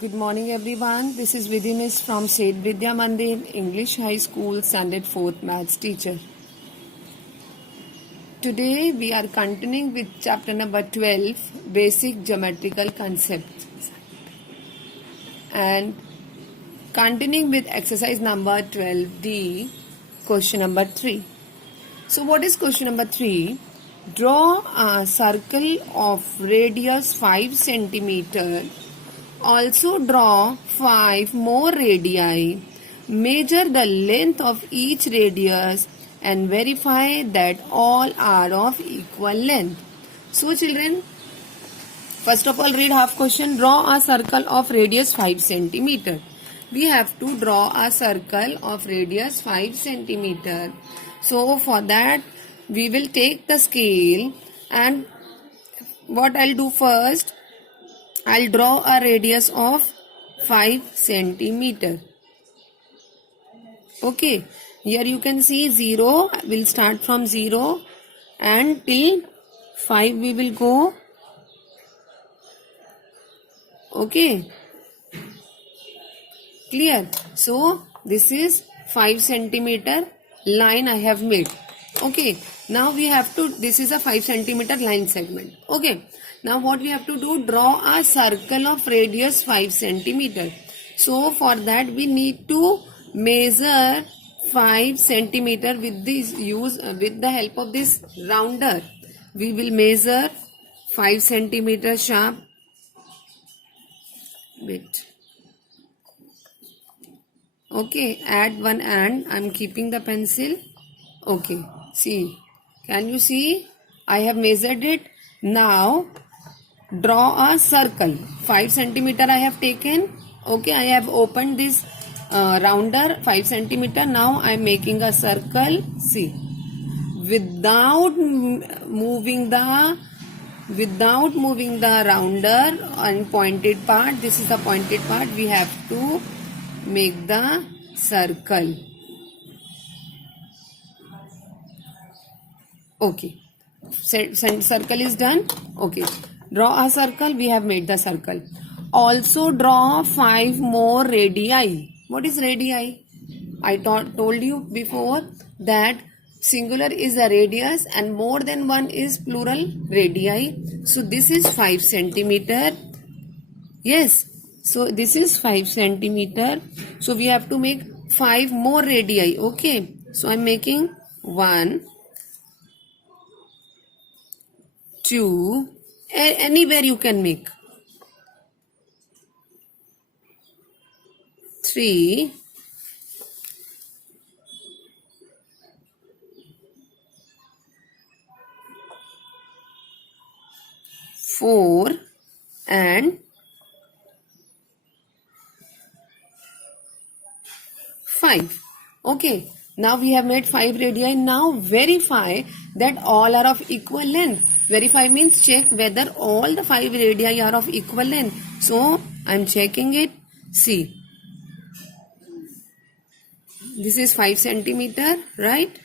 Good morning everyone. This is Vidhi Miss from Seth Vidya Mandir, English High School, Standard 4th Maths teacher. Today we are continuing with chapter number 12, Basic Geometrical Concepts. And continuing with exercise number 12D, question number 3. So what is question number 3? Draw a circle of radius 5 centimeter. Also draw 5 more radii. Measure the length of each radius and verify that all are of equal length. So children, first of all read half question. Draw a circle of radius 5 centimeter. We have to draw a circle of radius 5 centimeter. So for that we will take the scale, and what I'll do first, I'll draw a radius of 5 centimeter. Okay, here you can see 0, we'll start from 0 and till 5 we will go. Okay, clear? So this is 5 centimeter line I have made. Okay, now we have to, this is a 5 centimeter line segment. Okay, now what we have to do, draw a circle of radius 5 centimeter. So for that we need to measure 5 centimeter with this with the help of this rounder. We will measure 5 centimeter sharp. Wait. Okay, add one and I'm keeping the pencil. Okay, see, can you see? I have measured it. Now draw a circle. 5 centimeter I have taken. Okay, I have opened this rounder 5 centimeter. Now I am making a circle. See, without moving the rounder and pointed part, this is the pointed part, we have to make the circle. Okay, circle is done. Okay, draw a circle. We have made the circle. Also draw 5 more radii. What is radii? I told you before that singular is a radius and more than one is plural radii. So this is 5 centimeter. Yes. So this is 5 centimeter. So we have to make 5 more radii. Okay. So I'm making 1, 2, anywhere you can make. 3, 4 and 5. Okay, now we have made 5 radii. Now verify that all are of equal length. Verify means check whether all the 5 radii are of equal length. So I am checking it. See, this is 5 centimeter, right?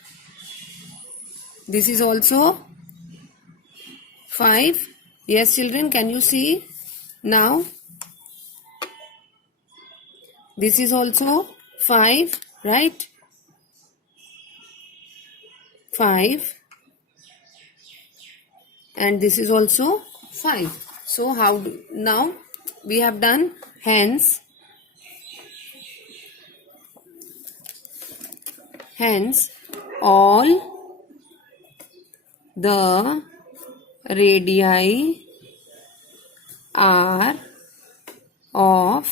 This is also 5. Yes children, can you see? Now this is also 5, right? 5, and this is also 5. So now we have done. Hence all the radii are of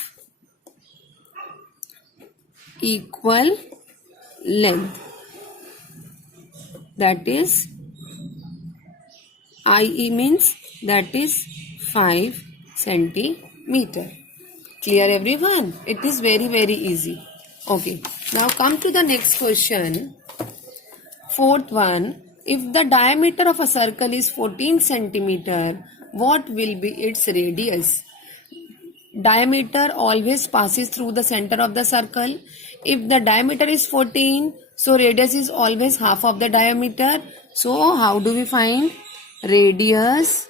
equal length. That is, IE means that is 5 centimeter. Clear everyone? It is very easy. Okay. Now come to the next question. 4th one. If the diameter of a circle is 14 centimeter, what will be its radius? Diameter always passes through the center of the circle. If the diameter is 14, so radius is always half of the diameter. So how do we find radius?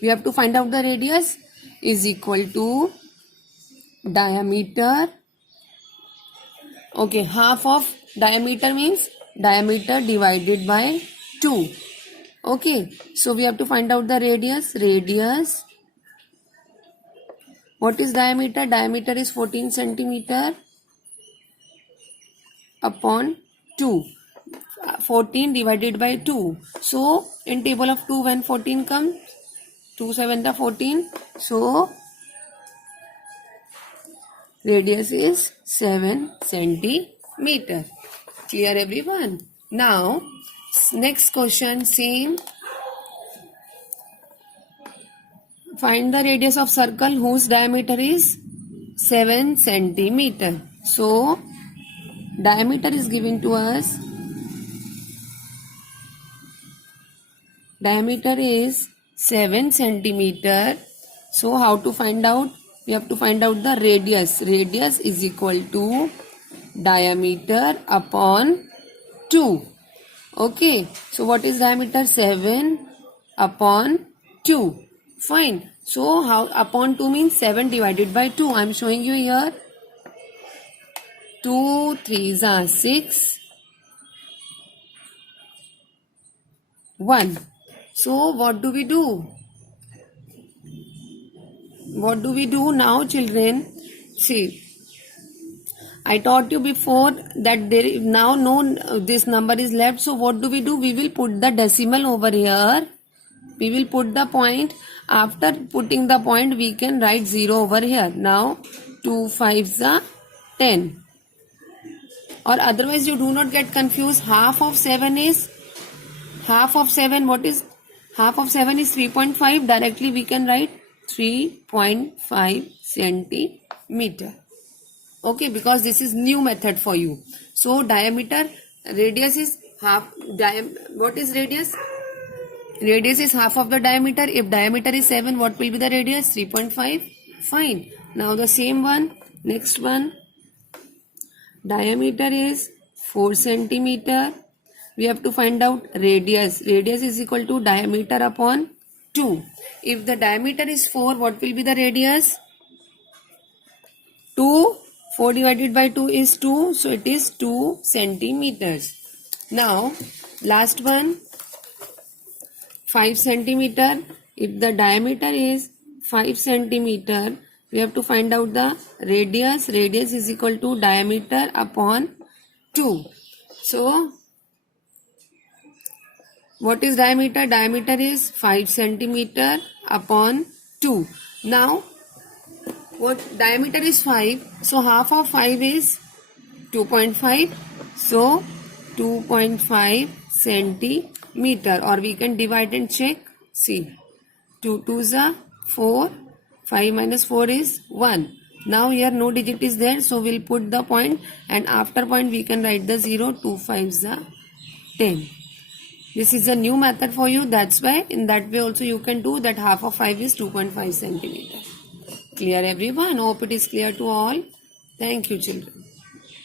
We have to find out the radius. is equal to diameter. Okay, half of diameter means diameter divided by 2. Okay, so we have to find out the radius. Radius. What is diameter? Diameter is 14 centimeter upon 2. 14 divided by 2. So, in table of 2 when 14 comes, 2 7 14. So, radius is 7 centimeter. Clear everyone? Now, next question, same. Find the radius of circle whose diameter is 7 centimeter. So, diameter is given to us. Diameter is 7 centimeter. So, how to find out? We have to find out the radius. Radius is equal to diameter upon 2. Okay. So, what is diameter? 7 upon 2. Fine. So, how upon 2 means 7 divided by 2. I am showing you here. 2 3s are 6. 1. So, what do we do? What do we do now, children? See, I taught you before that there now this number is left. So, what do? We will put the decimal over here. We will put the point. After putting the point, we can write 0 over here. Now, 2 5s are 10. Or otherwise, you do not get confused. Half of 7 is half of 7. What is half of 7 is 3.5. Directly we can write 3.5 centimeter. Okay, because this is new method for you. So diameter, radius is half. What is radius? Radius is half of the diameter. If diameter is 7, what will be the radius? 3.5. Fine. Now the same one. Next one. Diameter is 4 centimeter. We have to find out radius. Radius is equal to diameter upon 2. If the diameter is 4, what will be the radius? 2. 4 divided by 2 is 2. So it is 2 centimeters. Now, last one. 5 centimeter. If the diameter is 5 centimeter, we have to find out the radius. Radius is equal to diameter upon 2. So, what is diameter? Diameter is 5 centimeter upon 2. Now, what diameter is 5. So, half of 5 is 2.5. So, 2.5 centimeter. Or we can divide and check. See, 2 2s are 4. 5 minus 4 is 1. Now, here no digit is there. So, we'll put the point. And after point, we can write the 0. 2 5s are 10. This is a new method for you. That's why in that way also you can do that. Half of 5 is 2.5 centimeter. Clear everyone? Hope it is clear to all. Thank you, children.